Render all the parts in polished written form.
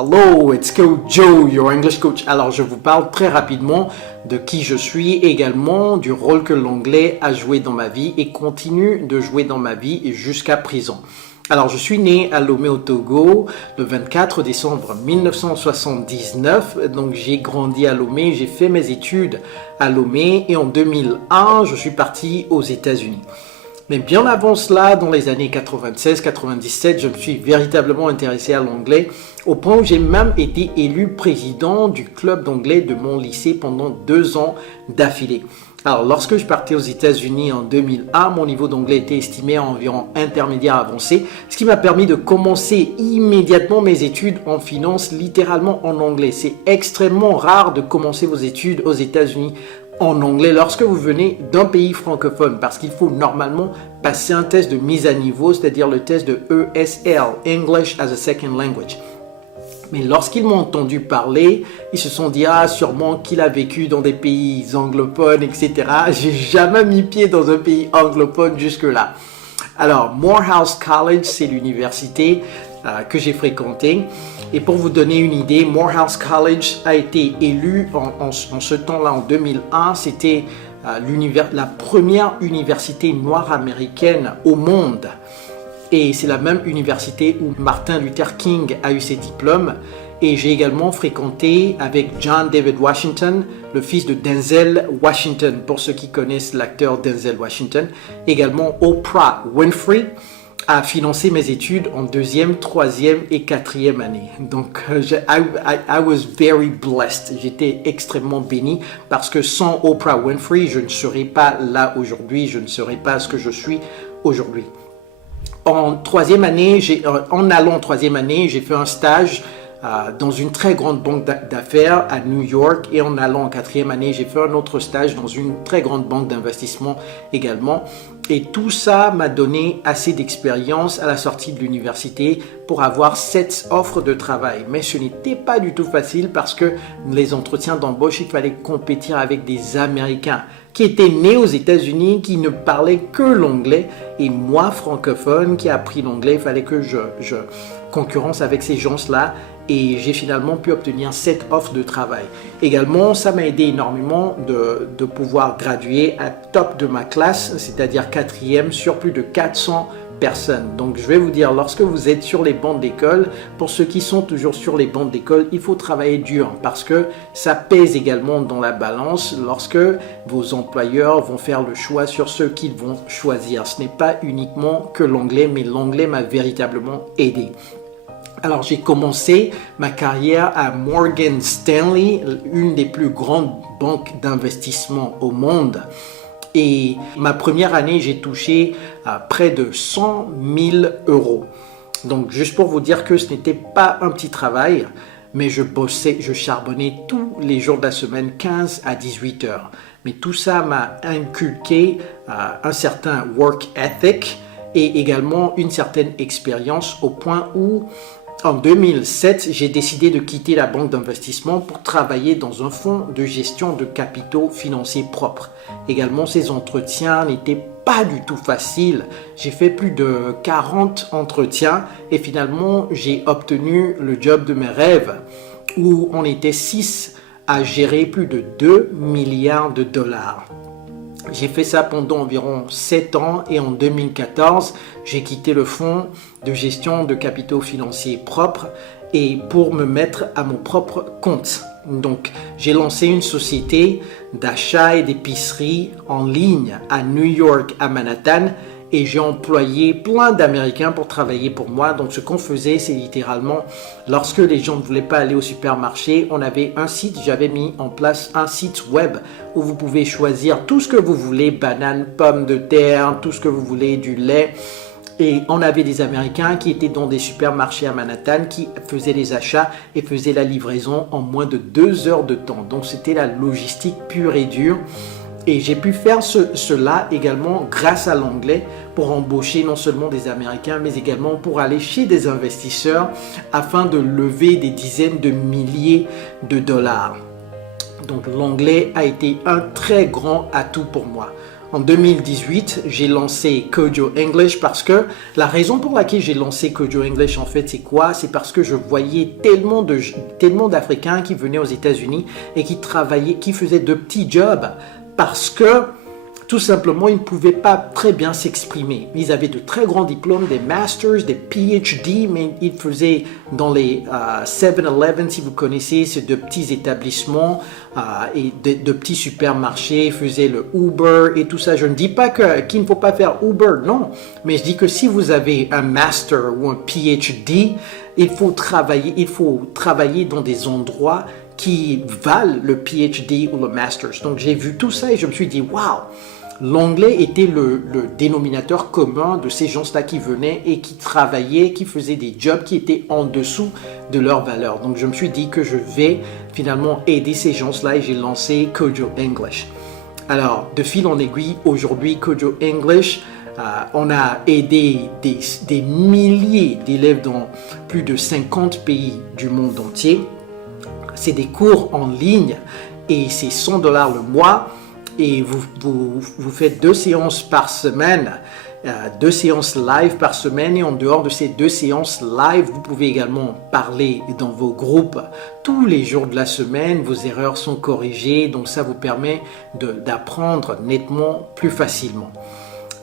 Hello, it's Coach Joe, your English coach. Alors, je vous parle très rapidement de qui je suis, également du rôle que l'anglais a joué dans ma vie et continue de jouer dans ma vie jusqu'à présent. Alors, je suis né à Lomé au Togo le 24 décembre 1979. Donc, j'ai grandi à Lomé, j'ai fait mes études à Lomé et en 2001, je suis parti aux États-Unis. Mais bien avant cela, dans les années 96-97, je me suis véritablement intéressé à l'anglais au point où j'ai même été élu président du club d'anglais de mon lycée pendant 2 ans d'affilée. Alors, lorsque je partais aux États-Unis en 2001, mon niveau d'anglais était estimé à environ intermédiaire avancé, ce qui m'a permis de commencer immédiatement mes études en finance, littéralement en anglais. C'est extrêmement rare de commencer vos études aux États-Unis en anglais lorsque vous venez d'un pays francophone, parce qu'il faut normalement passer un test de mise à niveau, c'est-à-dire le test de ESL, English as a Second Language. Mais lorsqu'ils m'ont entendu parler, ils se sont dit « Ah, sûrement qu'il a vécu dans des pays anglophones, etc. » J'ai jamais mis pied dans un pays anglophone jusque-là. Alors, Morehouse College, c'est l'université que j'ai fréquentée. Et pour vous donner une idée, Morehouse College a été élu en ce temps-là, en 2001. C'était la première université noire américaine au monde. Et c'est la même université où Martin Luther King a eu ses diplômes. Et j'ai également fréquenté avec John David Washington, le fils de Denzel Washington, pour ceux qui connaissent l'acteur Denzel Washington. Également Oprah Winfrey a financé mes études en 2e, 3e et 4e année. Donc, I was very blessed. J'étais extrêmement béni parce que sans Oprah Winfrey, je ne serais pas là aujourd'hui, je ne serais pas ce que je suis aujourd'hui. En 3e année, en allant en 3e année, j'ai fait un stage dans une très grande banque d'affaires à New York, et en allant en 4e année, j'ai fait un autre stage dans une très grande banque d'investissement également. Et tout ça m'a donné assez d'expérience à la sortie de l'université pour avoir 7 offres de travail. Mais ce n'était pas du tout facile parce que les entretiens d'embauche, il fallait compétir avec des Américains qui étaient nés aux États-Unis, qui ne parlaient que l'anglais. Et moi, francophone, qui a appris l'anglais, il fallait que je concurrence avec ces gens-là. Et j'ai finalement pu obtenir 7 offres de travail. Également, ça m'a aidé énormément de pouvoir graduer à top de ma classe, c'est-à-dire 4e sur plus de 400 personnes. Donc, je vais vous dire, lorsque vous êtes sur les bancs d'école, pour ceux qui sont toujours sur les bancs d'école, il faut travailler dur parce que ça pèse également dans la balance lorsque vos employeurs vont faire le choix sur ceux qu'ils vont choisir. Ce n'est pas uniquement que l'anglais, mais l'anglais m'a véritablement aidé. Alors, j'ai commencé ma carrière à Morgan Stanley, une des plus grandes banques d'investissement au monde. Et ma première année, j'ai touché près de 100 000 euros. Donc, juste pour vous dire que ce n'était pas un petit travail, mais je bossais, je charbonnais tous les jours de la semaine, 15 à 18 heures. Mais tout ça m'a inculqué un certain work ethic et également une certaine expérience au point où en 2007, j'ai décidé de quitter la banque d'investissement pour travailler dans un fonds de gestion de capitaux financiers propres. Également, ces entretiens n'étaient pas du tout faciles. J'ai fait plus de 40 entretiens et finalement, j'ai obtenu le job de mes rêves où on était 6 à gérer plus de 2 milliards de dollars. J'ai fait ça pendant environ 7 ans et en 2014, j'ai quitté le fonds de gestion de capitaux financiers propres et pour me mettre à mon propre compte. Donc, j'ai lancé une société d'achat et d'épicerie en ligne à New York, à Manhattan, et j'ai employé plein d'Américains pour travailler pour moi. Donc, ce qu'on faisait, c'est littéralement, lorsque les gens ne voulaient pas aller au supermarché, on avait un site, j'avais mis en place un site web où vous pouvez choisir tout ce que vous voulez, bananes, pommes de terre, tout ce que vous voulez, du lait. Et on avait des Américains qui étaient dans des supermarchés à Manhattan, qui faisaient les achats et faisaient la livraison en moins de 2 heures de temps. Donc, c'était la logistique pure et dure. Et j'ai pu faire cela également grâce à l'anglais pour embaucher non seulement des Américains, mais également pour aller chez des investisseurs afin de lever des dizaines de milliers de dollars. Donc l'anglais a été un très grand atout pour moi. En 2018, j'ai lancé Kojo English parce que la raison pour laquelle j'ai lancé Kojo English, en fait, c'est quoi? C'est parce que je voyais tellement d'Africains qui venaient aux États-Unis et qui travaillaient, qui faisaient de petits jobs parce que tout simplement, ils ne pouvaient pas très bien s'exprimer. Ils avaient de très grands diplômes, des masters, des PhD, mais ils faisaient dans les 7-Eleven, si vous connaissez, c'est de petits établissements et de petits supermarchés, ils faisaient le Uber et tout ça. Je ne dis pas qu'il ne faut pas faire Uber, non. Mais je dis que si vous avez un master ou un PhD, il faut travailler dans des endroits qui valent le PhD ou le master's. Donc j'ai vu tout ça et je me suis dit, waouh! L'anglais était le dénominateur commun de ces gens-là qui venaient et qui travaillaient, qui faisaient des jobs qui étaient en dessous de leur valeur. Donc je me suis dit que je vais finalement aider ces gens-là et j'ai lancé Kojo English. Alors, de fil en aiguille, aujourd'hui, Kojo English, on a aidé des milliers d'élèves dans plus de 50 pays du monde entier. C'est des cours en ligne et c'est $100 le mois. Et vous faites 2 séances par semaine, 2 séances live par semaine. Et en dehors de ces 2 séances live, vous pouvez également parler dans vos groupes tous les jours de la semaine. Vos erreurs sont corrigées, donc ça vous permet d'apprendre nettement plus facilement.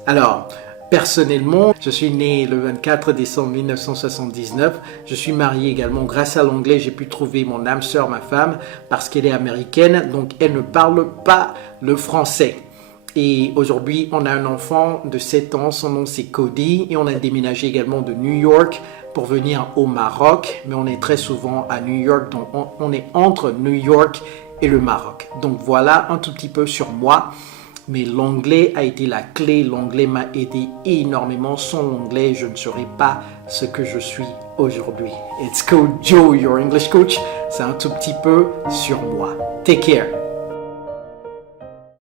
Alors, personnellement, je suis né le 24 décembre 1979. Je suis marié également. Grâce à l'anglais, j'ai pu trouver mon âme sœur, ma femme, parce qu'elle est américaine, donc elle ne parle pas le français. Et aujourd'hui, on a un enfant de 7 ans, son nom c'est Cody, et on a déménagé également de New York pour venir au Maroc, mais on est très souvent à New York, donc on est entre New York et le Maroc. Donc voilà un tout petit peu sur moi. Mais l'anglais a été la clé, l'anglais m'a aidé énormément. Sans l'anglais, je ne serais pas ce que je suis aujourd'hui. It's Coach Joe, your English coach. C'est un tout petit peu sur moi. Take care.